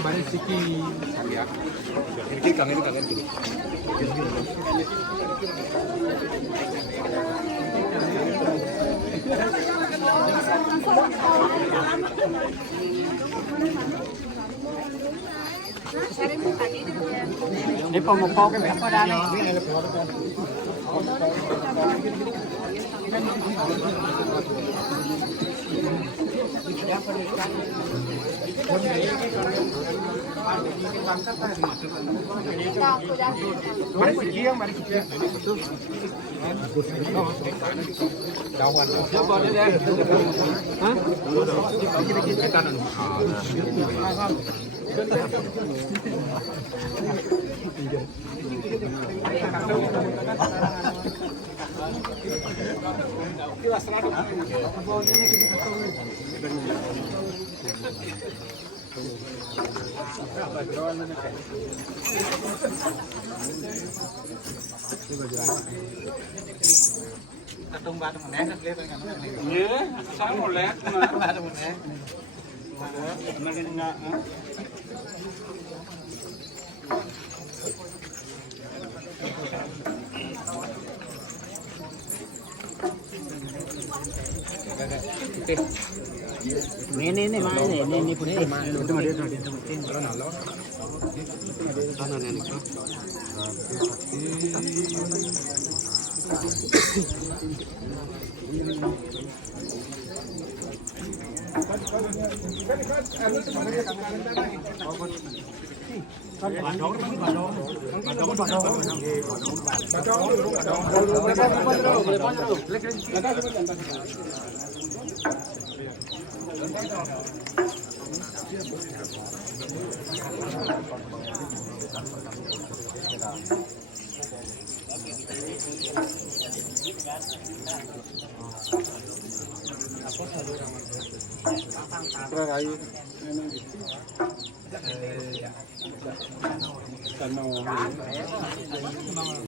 banyak siki ya. Ini kangen gini. Ini pemukau ke berapa dana? Mari sekian. Dawan. Coba deh. Hah? Tung ba tung nè lên bên cạnh này. Nhớ, sáng một lát mà ba tung nè. Nó cái ngạ. Ini mana ini punya ini mana itu mana itu kalau nalo sana nenek tuh